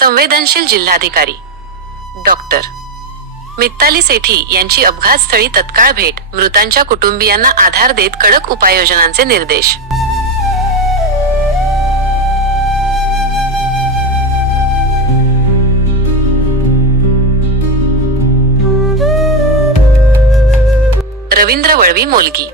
संवेदनशील जिल्हाधिकारी. डॉक्टर. मित्ताली सेठी यांची अपघातस्थळी तत्काळ भेट मृतांच्या कुटुंबियांना आधार देत कडक उपाययोजनांचे निर्देश. रवींद्र वळवी मोलगी.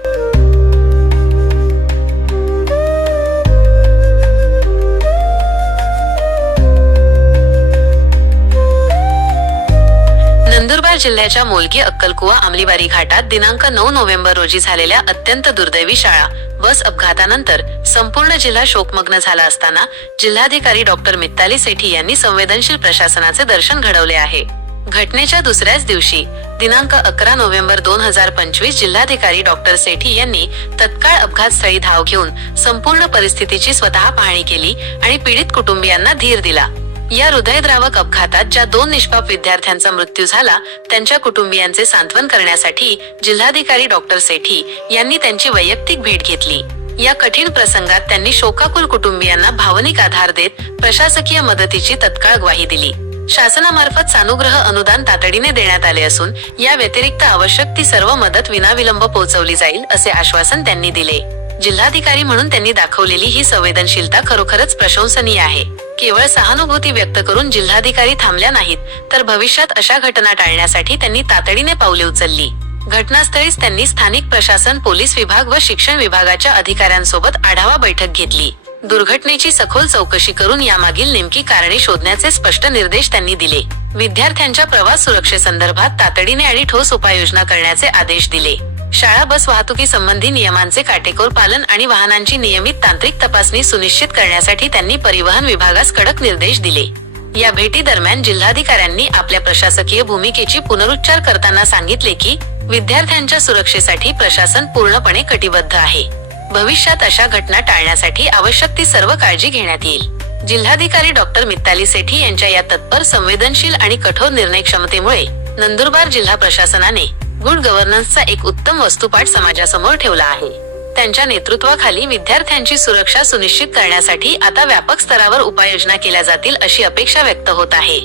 सातारा जिल्ह्याच्या मोलगी अक्कलकुवा आमलीबारी घाटात दिनांक नऊ नोव्हेंबर रोजी झालेल्या अत्यंत दुर्दैवी शाळा बस अपघातानंतर संपूर्ण जिल्हा शोकमग्न झाला असताना जिल्हाधिकारी डॉक्टर मित्ताली सेठी यांनी संवेदनशील प्रशासनाचे दर्शन घडवले आहे. घटनेच्या दुसऱ्याच दिवशी दिनांक अकरा नोव्हेंबर दोन हजार पंचवीस जिल्हाधिकारी डॉक्टर सेठी यांनी तत्काळ अपघातस्थळी धाव घेऊन संपूर्ण परिस्थितीची स्वतः पाहणी केली आणि पीडित कुटुंबियांना धीर दिला. या हृदयद्रावक अपघातात ज्या दोन निष्पाप विद्यार्थ्यांचा मृत्यू झाला त्यांच्या कुटुंबियांचे सांत्वन करण्यासाठी जिल्हाधिकारी डॉक्टर सेठी यांनी त्यांची वैयक्तिक भेट घेतली. या कठीण प्रसंगात त्यांनी शोकाकुल कुटुंबियांना भावनिक आधार देत प्रशासकीय मदतीची तत्काळ ग्वाही दिली. शासनामार्फत सानुग्रह अनुदान तातडीने देण्यात आले असून या व्यतिरिक्त आवश्यक ती सर्व मदत विनाविलंब पोहोचवली जाईल असे आश्वासन त्यांनी दिले. जिल्हाधिकारी म्हणून त्यांनी दाखवलेली ही संवेदनशीलता खरोखरच प्रशंसनीय आहे. केवळ सहानुभूती व्यक्त करून जिल्हाधिकारी थांबल्या नाहीत तर भविष्यात अशा घटना टाळण्यासाठी त्यांनी तातडीने पावले उचलली. घटनास्थळीच त्यांनी स्थानिक प्रशासन पोलीस विभाग व शिक्षण विभागाच्या अधिकाऱ्यांसोबत आढावा बैठक घेतली. दुर्घटनेची सखोल चौकशी करून यामागील नेमकी कारणे शोधण्याचे स्पष्ट निर्देश त्यांनी दिले. विद्यार्थ्यांच्या प्रवास सुरक्षेसंदर्भात तातडीने आणि ठोस उपाययोजना करण्याचे आदेश दिले. शाळा बस वाहतुकी संबंधी नियमांचे काटेकोर पालन आणि वाहनांची नियमित तांत्रिक तपासणी सुनिश्चित करण्यासाठी त्यांनी परिवहन विभागास कडक निर्देश दिले. या भेटी दरम्यान जिल्हाधिकाऱ्यांनी आपल्या प्रशासकीय भूमिकेची पुनरुच्चार करताना सांगितले की विद्यार्थ्यांच्या सुरक्षेसाठी प्रशासन पूर्णपणे कटिबद्ध आहे. भविष्यात अशा घटना टाळण्यासाठी आवश्यक ती सर्व काळजी घेण्यात येईल. जिल्हाधिकारी डॉक्टर मित्ताली सेठी यांच्या या तत्पर संवेदनशील आणि कठोर निर्णय क्षमतेमुळे नंदुरबार जिल्हा प्रशासनाने गुड गव्हर्नन्सचा एक उत्तम वस्तुपाठ समाजासमोर ठेवला आहे. त्यांच्या नेतृत्वाखाली विद्यार्थ्यांची सुरक्षा सुनिश्चित करण्यासाठी आता व्यापक स्तरावर उपाययोजना केल्या जातील अशी अपेक्षा व्यक्त होत आहे.